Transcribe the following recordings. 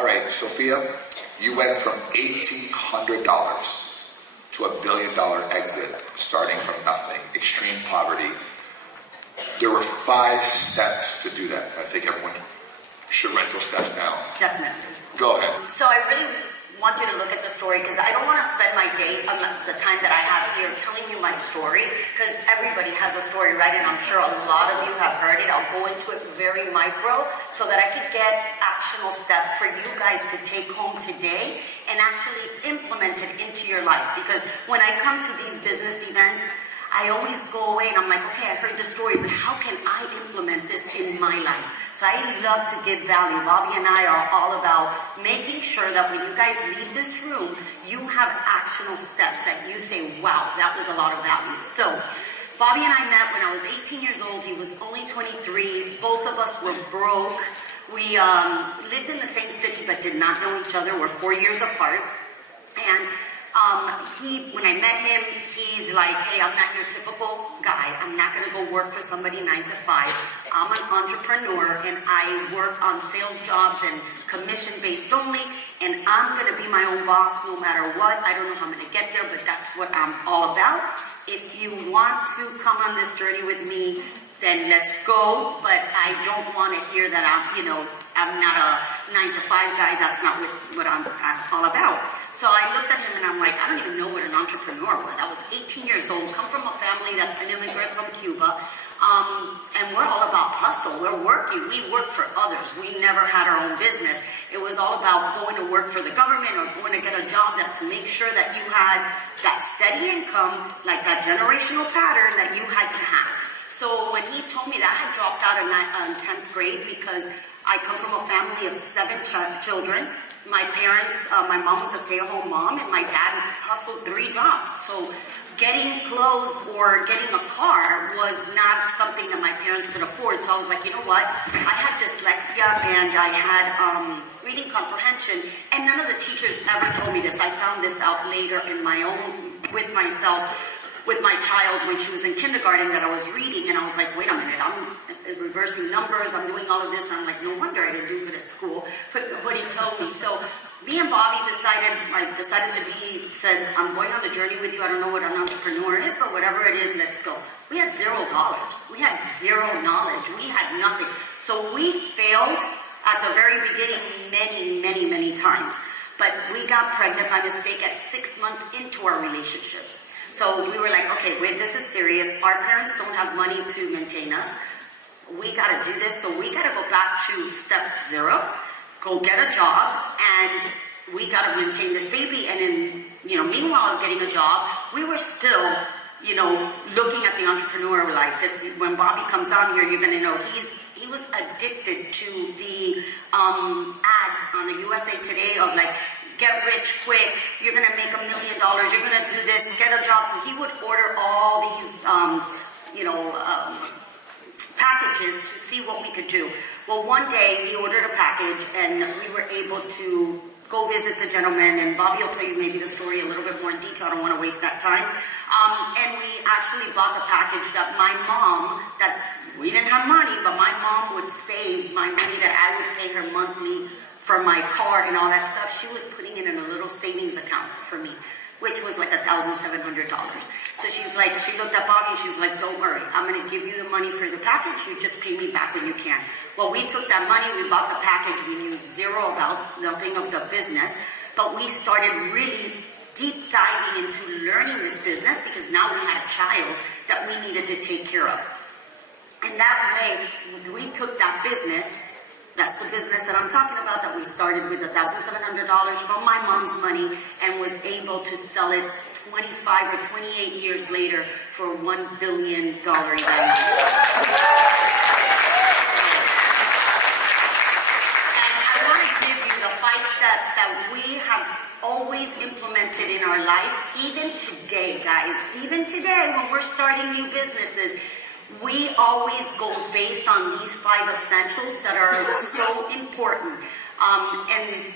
All right, Sophia, you went from $1,800 to $1 billion exit, starting from nothing, extreme poverty. There were 5 steps to do that. I think everyone should write those steps down. Definitely. Go ahead. So I really want you to look at the story because I don't want to spend my day on the time that I have here telling you my story because everybody has a story, right? And I'm sure a lot of you have heard it. I'll go into it very micro so that I could get actionable steps for you guys to take home today and actually implement it into your life. Because when I come to these business events, I always go away and I'm like, okay, I heard the story, but how can I implement this in my life? So I love to give value. Bobby and I are all about making sure that when you guys leave this room, you have actionable steps that you say, wow, that was a lot of value. So Bobby and I met when I was 18 years old. He was only 23. Both of us were broke. We lived in the same city but did not know each other. We're 4 years apart. And when I met him, he's like, hey, I'm not your typical guy. I'm not going to go work for somebody 9 to 5. I'm an entrepreneur and I work on sales jobs and commission-based only, and I'm going to be my own boss no matter what. I don't know how I'm going to get there, but that's what I'm all about. If you want to come on this journey with me, then let's go, but I don't want to hear that I'm not a 9 to 5 guy. That's not what I'm all about. So I looked at him and I'm like, I don't even know what an entrepreneur was. I was 18 years old, come from a family that's an immigrant from Cuba, and we're all about hustle. We're working. We work for others. We never had our own business. It was all about going to work for the government or going to get a job to make sure that you had that steady income, like that generational pattern that you had to have. So when he told me that, I had dropped out in 10th grade because I come from a family of 7 children. My parents, my mom was a stay-at-home mom, and my dad hustled 3 jobs. So getting clothes or getting a car was not something that my parents could afford. So I was like, you know what? I had dyslexia and I had reading comprehension, and none of the teachers ever told me this. I found this out later in my own, with myself, with my child when she was in kindergarten, that I was reading, and I was like, wait a minute, I'm reversing numbers, I'm doing all of this, and I'm like, no wonder I didn't do good at school, but nobody told me. So me and Bobby said, I'm going on the journey with you. I don't know what an entrepreneur is, but whatever it is, let's go. We had $0. We had zero knowledge. We had nothing. So we failed at the very beginning many times, but we got pregnant by mistake at 6 months into our relationship. So we were like, okay, wait, this is serious. Our parents don't have money to maintain us. We got to do this. So we got to go back to step 0, go get a job, and we got to maintain this baby. And then, meanwhile of getting a job, we were still, looking at the entrepreneurial life. When Bobby comes on here, you're going to know he was addicted to the ads on the USA Today of like, get rich quick, you're going to make $1 million, you're going to do this, get a job. So he would order all these, packages to see what we could do. Well, one day he ordered a package and we were able to go visit the gentleman, and Bobby will tell you maybe the story a little bit more in detail. I don't want to waste that time. And we actually bought the package that my mom, that we didn't have money, but my mom would save my money that I would pay her monthly for my car and all that stuff. She was putting it in a little savings account for me, which was like $1,700. So she looked at Bobby and she was like, don't worry, I'm going to give you the money for the package. You just pay me back when you can. Well, we took that money, we bought the package, we knew nothing of the business, but we started really deep diving into learning this business because now we had a child that we needed to take care of. And that way, we took that business. That's the business that I'm talking about, that we started with $1,700 from my mom's money and was able to sell it 25 or 28 years later for $1 billion valuation. And I want to give you the 5 steps that we have always implemented in our life, even today, guys. Even today, when we're starting new businesses, we always go based on these 5 essentials that are so important. And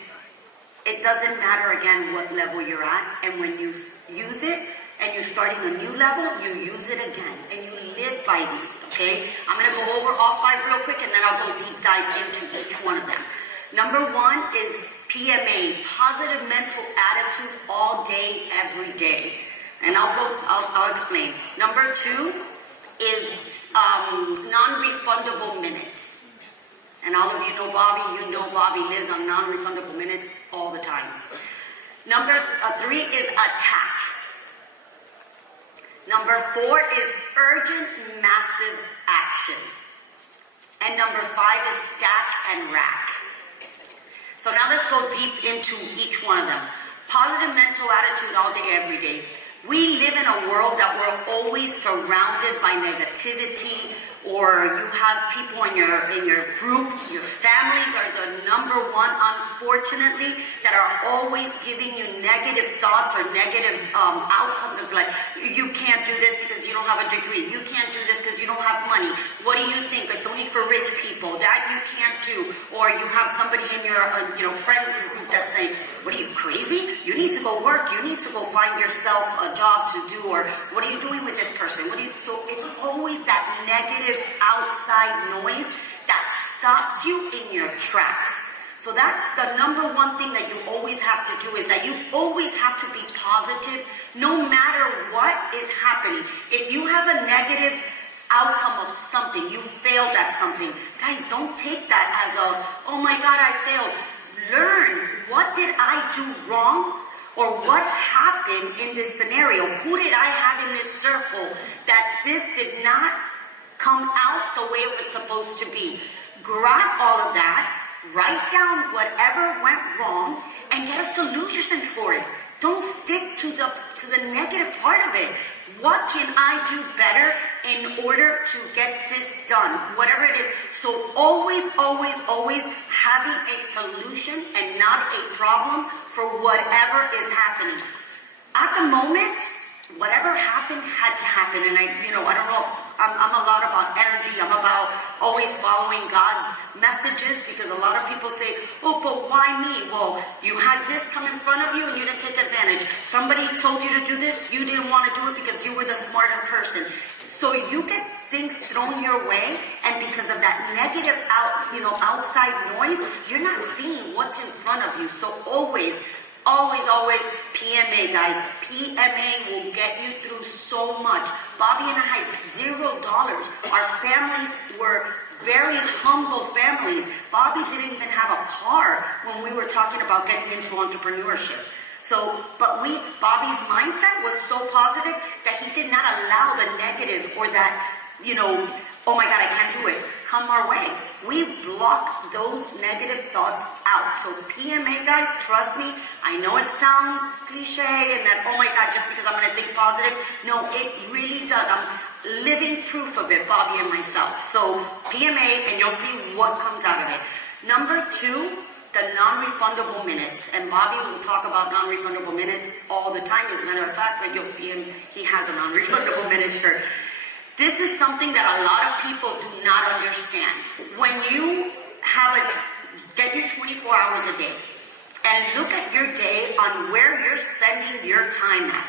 it doesn't matter, again, what level you're at. And when you use it and you're starting a new level, you use it again. And you live by these, okay? I'm going to go over all 5 real quick, and then I'll go deep dive into each one of them. Number 1 is PMA, positive mental attitude all day, every day. And I'll explain. Number 2 is non-refundable minutes. And all of you know Bobby, Bobby lives on non-refundable minutes all the time. Number 3 is attack. Number 4 is urgent, massive action. And number 5 is stack and rack. So now let's go deep into each one of them. Positive mental attitude all day, every day. We live in a world that we're always surrounded by negativity, or you have people in your group, your families are the number one, unfortunately, that are always giving you negative thoughts or negative outcomes. It's like, you can't do this because you don't have a degree. You can't do this because you don't have money. What do you think? It's only for rich people. That you can't do. Or you have somebody in your friends group that's saying, what are you, crazy? You need to go work. You need to go find yourself a job to do. Or what are you doing with this person? So it's always that negative outside noise that stops you in your tracks. So that's the number one thing that you always have to do, is that you always have to be positive no matter what is happening. If you have a negative outcome of something, you failed at something, guys, don't take that as oh my God, I failed. Learn, what did I do wrong? Or what happened in this scenario? Who did I have in this circle that this did not come out the way it was supposed to be? Grab all of that, write down whatever went wrong, and get a solution for it. Don't stick to the negative part of it. What can I do better in order to get this done? Whatever it is. So always, always, always having a solution and not a problem for whatever is happening. At the moment, whatever happened had to happen. And I don't know if I'm a lot about energy. I'm about always following God's messages, because a lot of people say, oh, but why me? Well, you had this come in front of you and you didn't take advantage. Somebody told you to do this. You didn't want to do it because you were the smarter person. So you get things thrown your way, and because of that negative outside noise, you're not seeing what's in front of you. So always, PMA, guys. PMA will get you through so much. Bobby and I had $0. Our families were very humble families. Bobby didn't even have a car when we were talking about getting into entrepreneurship. But Bobby's mindset was so positive that he did not allow the negative or that, oh my God, I can't do it, come our way. We block those negative thoughts out. So PMA, guys, trust me, I know it sounds cliche and that, oh my God, just because I'm going to think positive. No, it really does. I'm living proof of it, Bobby and myself. So PMA, and you'll see what comes out of it. Number 2, the non-refundable minutes. And Bobby will talk about non-refundable minutes all the time. As a matter of fact, when you'll see him, he has a non-refundable minutes shirt. This is something that a lot of people do not understand. When you get your 24 hours a day and look at your day on where you're spending your time at.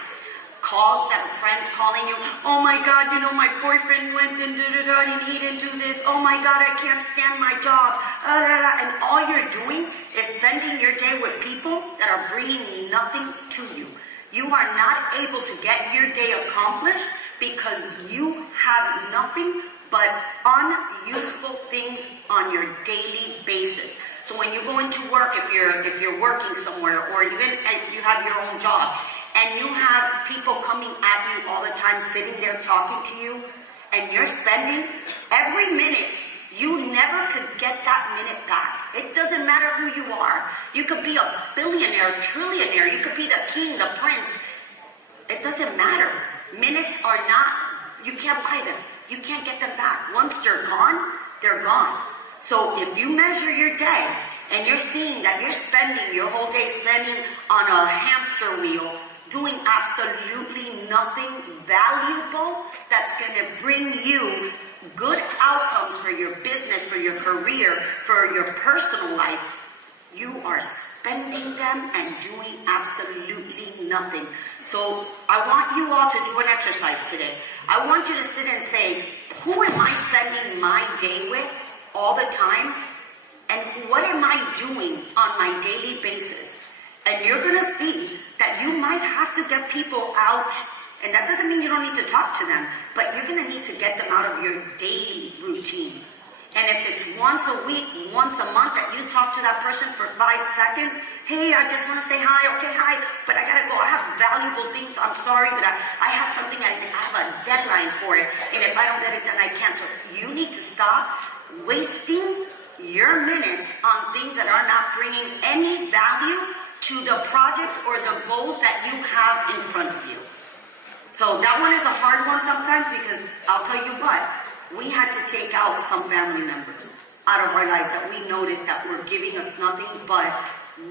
Calls that friends calling you, oh my God, my boyfriend went and and he didn't do this. Oh my God, I can't stand my job. And all you're doing is spending your day with people that are bringing nothing to you. You are not able to get your day accomplished because you have nothing but unuseful things on your daily basis. So when you go into work, if you're working somewhere, or even if you have your own job, and you have people coming at you all the time, sitting there talking to you, and you're spending every minute, you never could get that minute back. It doesn't matter who you are. You could be a billionaire, trillionaire, you could be the king, the prince. It doesn't matter. Minutes are not, you can't buy them. You can't get them back. Once they're gone, they're gone. So if you measure your day, and you're seeing that you're spending your whole day spending on a hamster wheel, doing absolutely nothing valuable that's going to bring you good outcomes for your business, for your career, for your personal life, you are spending them and doing absolutely nothing. So I want you all to do an exercise today. I want you to sit and say, who am I spending my day with all the time And what am I doing on my daily basis? And you're gonna see that you might have to get people out, and that doesn't mean you don't need to talk to them, but you're gonna need to get them out of your daily routine. And if it's once a week, once a month that you talk to that person for 5 seconds, hey, I just want to say hi, okay, hi, but I gotta go. I have valuable things. I'm sorry, but I have something, I have a deadline for it, and if I don't get it done, I can't. So you need to stop wasting your minutes on things that are not bringing any value to the project or the goals that you have in front of you. So that one is a hard one sometimes, because I'll tell you what, we had to take out some family members out of our lives that we noticed that were giving us nothing but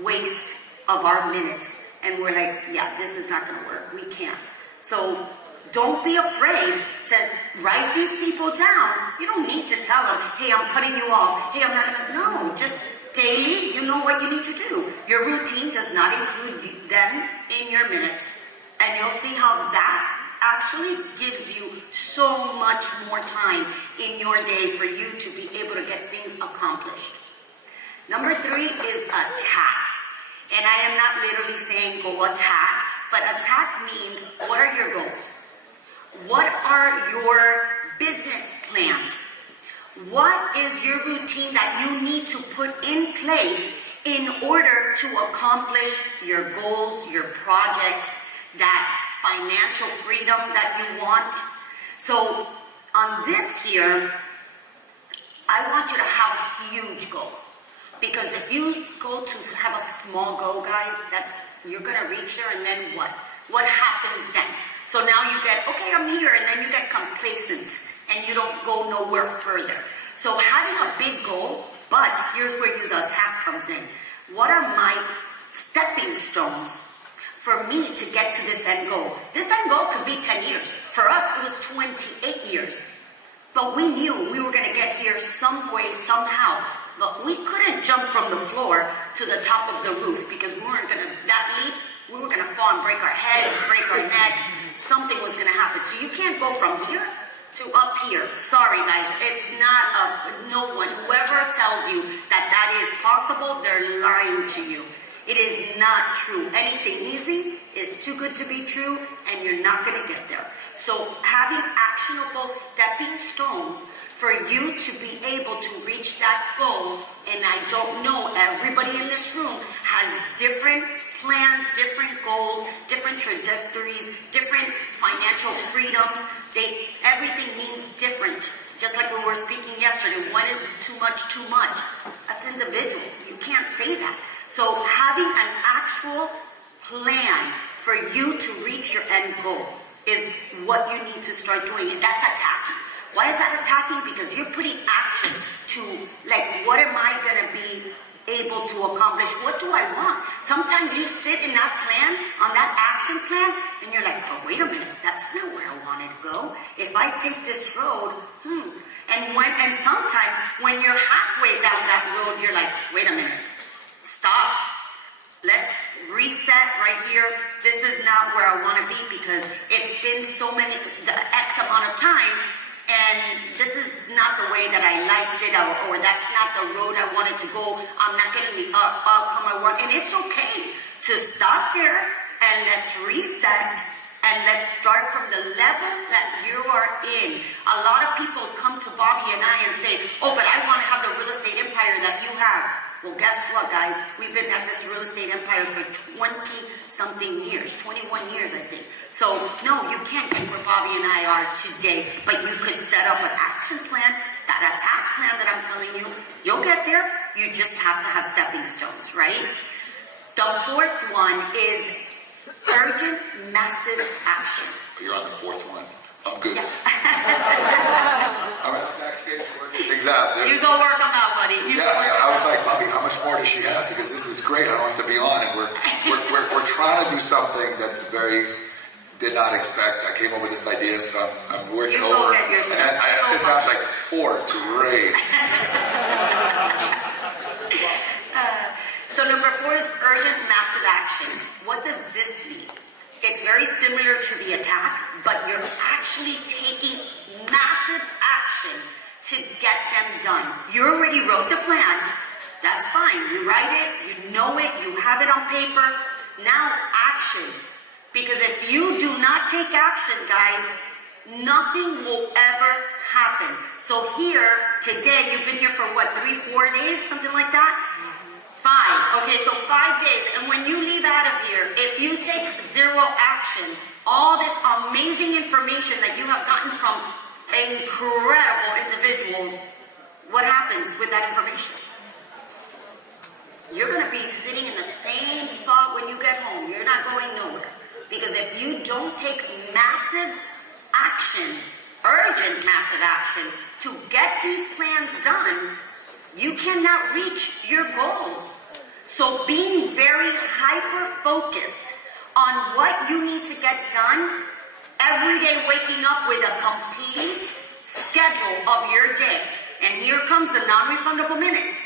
waste of our minutes. And we're like, yeah, this is not going to work. We can't. So don't be afraid to write these people down. You don't need to tell them, hey, I'm cutting you off. Hey, I'm not going to. No, just daily, you know what you need to do. Your routine does not include them in your minutes. And you'll see how that actually gives you so much more time in your day for you to be able to get things accomplished. Number 3 is attack. And I am not literally saying go attack, but attack means, what are your goals? What are your business plans? What is your routine that you need to put in place in order to accomplish your goals, your projects, that financial freedom that you want? So on this here, I want you to have a huge goal. Because if you go to have a small goal, guys, you're gonna reach there, and then what? What happens then? So now you get, okay, I'm here, and then you get complacent and you don't go nowhere further. So having a big goal, but here's where the attack comes in. What are my stepping stones for me to get to this end goal? This end goal could be 10 years. For us, it was 28 years. But we knew we were going to get here some way, somehow. But we couldn't jump from the floor to the top of the roof, because we weren't going to, that leap, we were going to fall and break our heads, break our necks. Something was going to happen. So you can't go from here to up here. Sorry, guys. It's not no one. Whoever tells you that that is possible, they're lying to you. It is not true. Anything easy is too good to be true, and you're not going to get there. So having actionable stepping stones for you to be able to reach that goal, and I don't know, everybody in this room has different plans, different goals, different trajectories, different financial freedoms. Everything means different. Just like we were speaking yesterday, when is too much too much? That's individual. You can't say that. So having an actual plan for you to reach your end goal is what you need to start doing, and that's attacking. Why is that attacking? Because you're putting action to, like, what am I going to be able to accomplish? What do I want? Sometimes you sit in that plan, on that action plan, and you're like, oh, wait a minute, that's not where I wanted to go. If I take this road, and sometimes when you're halfway down that road, you're like, wait a minute, stop. Let's reset right here. This is not where I want to be, because it's been the X amount of time, and this is not the way that I liked it, or that's not the road I wanted to go. I'm not getting the outcome I want. And it's okay to stop there, and let's reset, and let's start from the level that you are in. A lot of people come to Bobby and I and say, oh, but I want to have the real estate empire that you have. Well, guess what, guys? We've been at this real estate empire for 20-something years, 21 years, I think. So, no, you can't get where Bobby and I are today, but you could set up an action plan, that attack plan that I'm telling you. You'll get there. You just have to have stepping stones, right? The 4th one is urgent, massive action. You're on the 4th one. I'm good. Yeah. I'm backstage working things out. You go work on that, buddy. I was like, Bobby, how much more does she have? Because this is great. I don't have to be on, and we're trying to do something that's did not expect. I came up with this idea, so I'm working you over. Go get your and I spit down, I was like, 4, great. So number 4 is urgent, massive action. What does this mean? It's very similar to the attack, but you're actually taking massive action to get them done. You already wrote the plan. That's fine. You write it, you know it, you have it on paper. Now action. Because if you do not take action, guys, nothing will ever happen. So here, today, you've been here for what, 3-4 days? Something like that? 5. Okay, so 5 days. And when you leave out of here, if you take zero action, all this amazing information that you have gotten from incredible individuals, what happens with that information? You're going to be sitting in the same spot when you get home. You're not going nowhere. Because if you don't take massive action, urgent massive action, to get these plans done, you cannot reach your goals. So being very hyper-focused on what you need to get done, every day waking up with a complete schedule of your day. And here comes the non-refundable minutes.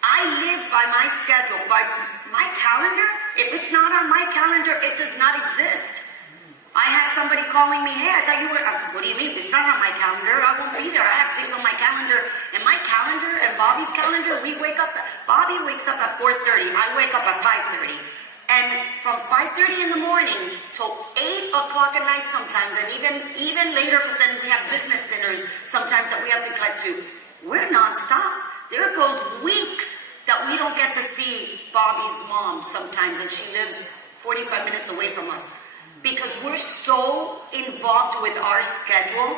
I live by my schedule, by my calendar. If it's not on my calendar, it does not exist. I have somebody calling me, hey, I thought you were, what do you mean? It's not on my calendar. I won't be there. I have things on my calendar. And my calendar and Bobby's calendar, we wake up, Bobby wakes up at 4:30. I wake up at 5:30. And from 5:30 in the morning till 8 o'clock at night sometimes, and even later, because then we have business dinners sometimes that we have to get to, we're nonstop. There goes weeks that we don't get to see Bobby's mom sometimes, and she lives 45 minutes away from us. Because we're so involved with our schedule,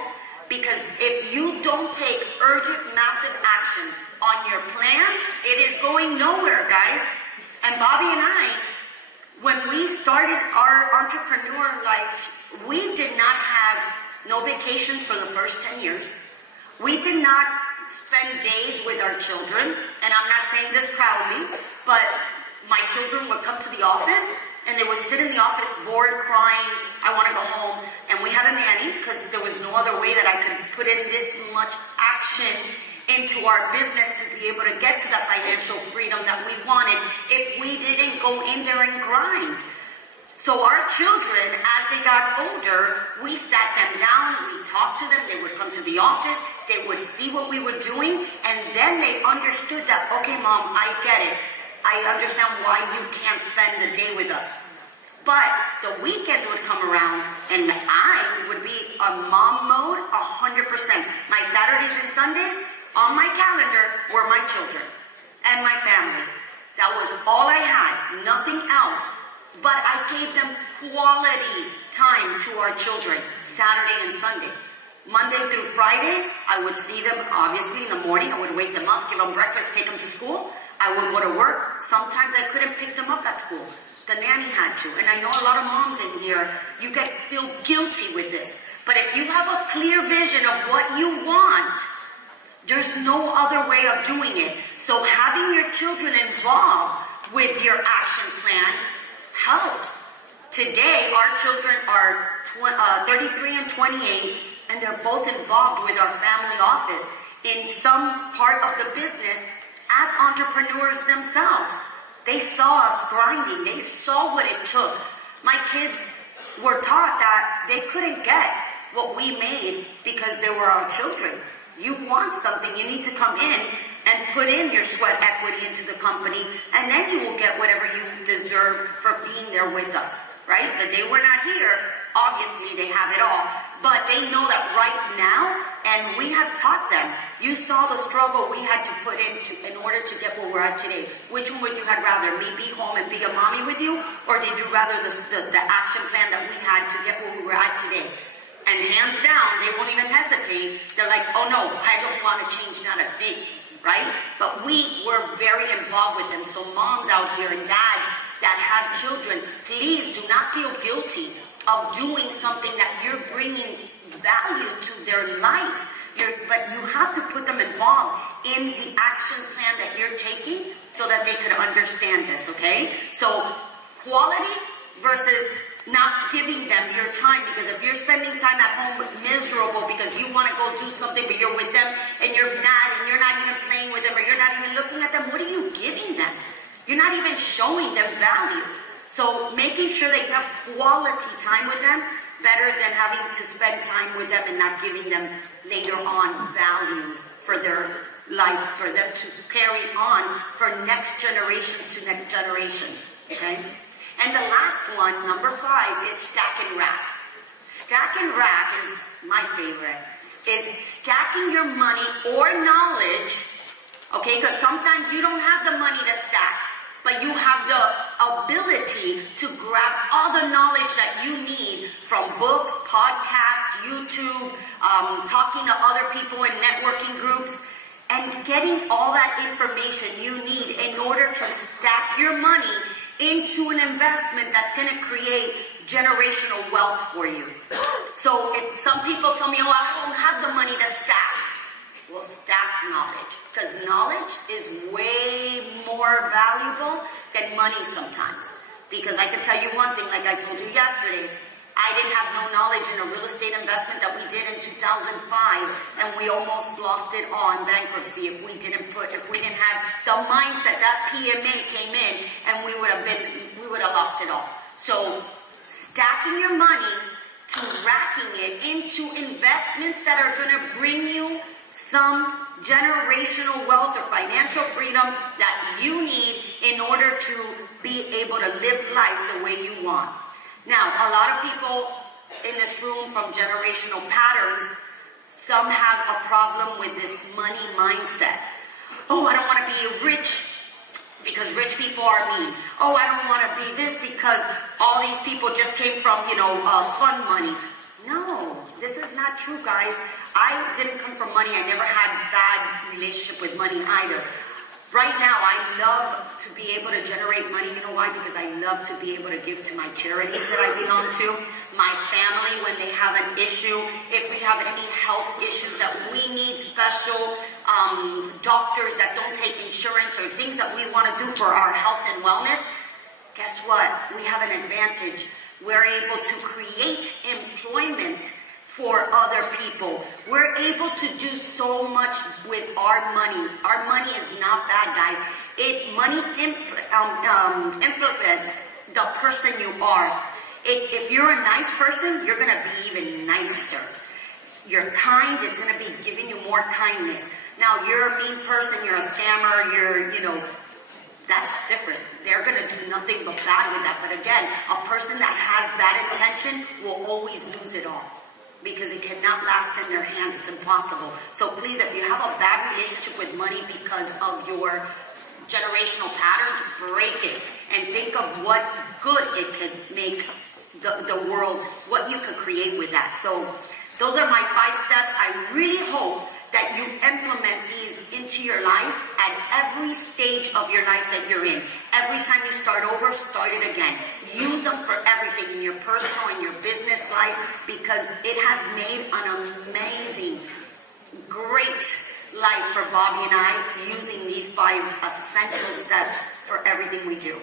because if you don't take urgent, massive action on your plans, it is going nowhere, guys. And Bobby and I, when we started our entrepreneur life, we did not have no vacations for the first 10 years. We did not spend days with our children, and I'm not saying this proudly, but my children would come to the office and they would sit in the office bored, crying, I want to go home. And we had a nanny because there was no other way that I could put in this much action into our business to be able to get to that financial freedom that we wanted if we didn't go in there and grind. So our children, as they got older, we sat them down, we talked to them, they would come to the office, they would see what we were doing, and then they understood that, okay, Mom, I get it. I understand why you can't spend the day with us. But the weekends would come around, and I would be on mom mode 100%. My Saturdays and Sundays, on my calendar, were my children and my family. That was all I had, nothing else. But I gave them quality time to our children, Saturday and Sunday. Monday through Friday, I would see them, obviously, in the morning. I would wake them up, give them breakfast, take them to school. I would go to work. Sometimes I couldn't pick them up at school. The nanny had to. And I know a lot of moms in here, you feel guilty with this. But if you have a clear vision of what you want, there's no other way of doing it. So having your children involved with your action plan helps. Today, our children are 33 and 28, and they're both involved with our family office in some part of the business as entrepreneurs themselves. They saw us grinding. They saw what it took. My kids were taught that they couldn't get what we made because they were our children. You want something, you need to come in and put in your sweat equity into the company, and then you will get whatever you deserve for being there with us, right? The day we're not here, obviously they have it all, but they know that right now, and we have taught them. You saw the struggle we had to put in order to get where we're at today. Which one would you had rather, me be home and be a mommy with you, or did you rather the action plan that we had to get where we were at today? And hands down, they won't even hesitate. They're like, oh no, I don't want to change, not a thing. Right? But we were very involved with them. So moms out here and dads that have children, please do not feel guilty of doing something that you're bringing value to their life. But you have to put them involved in the action plan that you're taking so that they could understand this, okay? So quality versus not giving them your time, because if you're spending time at home miserable because you want to go do something but you're with them and you're mad and you're not even playing with them or you're not even looking at them, what are you giving them? You're not even showing them value. So making sure that you have quality time with them, better than having to spend time with them and not giving them later on values for their life for them to carry on for next generations to next generations, okay? And the last one, number 5, is stack and rack. Stack and rack is my favorite, is stacking your money or knowledge, okay? Because sometimes you don't have the money to stack, but you have the ability to grab all the knowledge that you need from books, podcasts, YouTube, talking to other people in networking groups, and getting all that information you need in order to stack your money into an investment that's going to create generational wealth for you. So if some people tell me, oh, I don't have the money to stack. Well, stack knowledge, because knowledge is way more valuable than money sometimes. Because I can tell you one thing, like I told you yesterday, I didn't have no knowledge in a real estate investment that we did in 2005, and we almost lost it on bankruptcy if we didn't have the mindset that PMA came in, and we would have lost it all. So stacking your money to racking it into investments that are going to bring you some generational wealth or financial freedom that you need in order to be able to live life the way you want. Now, a lot of people in this room from generational patterns, some have a problem with this money mindset. Oh, I don't want to be rich because rich people are mean. Oh, I don't want to be this because all these people just came from, fun money. No, this is not true, guys. I didn't come from money. I never had a bad relationship with money either. Right now, I love to be able to generate money. You know why? Because I love to be able to give to my charities that I belong to, my family when they have an issue, if we have any health issues that we need special doctors that don't take insurance or things that we want to do for our health and wellness. Guess what? We have an advantage. We're able to create employment for other people. We're able to do so much with our money. Our money is not bad, guys. Money implements the person you are. If you're a nice person, you're going to be even nicer. You're kind, it's going to be giving you more kindness. Now, you're a mean person, you're a scammer, that's different. They're going to do nothing but bad with that. But again, a person that has bad intention will always lose it all, because it cannot last in their hands. It's impossible. So please, if you have a bad relationship with money because of your generational patterns, break it and think of what good it could make the world, what you could create with that. So those are my 5 steps. I really hope that you implement these into your life at every stage of your life that you're in. Every time you start over, start it again. Use them for everything in your personal and your business life, because it has made an amazing, great life for Bobby and I, using these 5 essential steps for everything we do.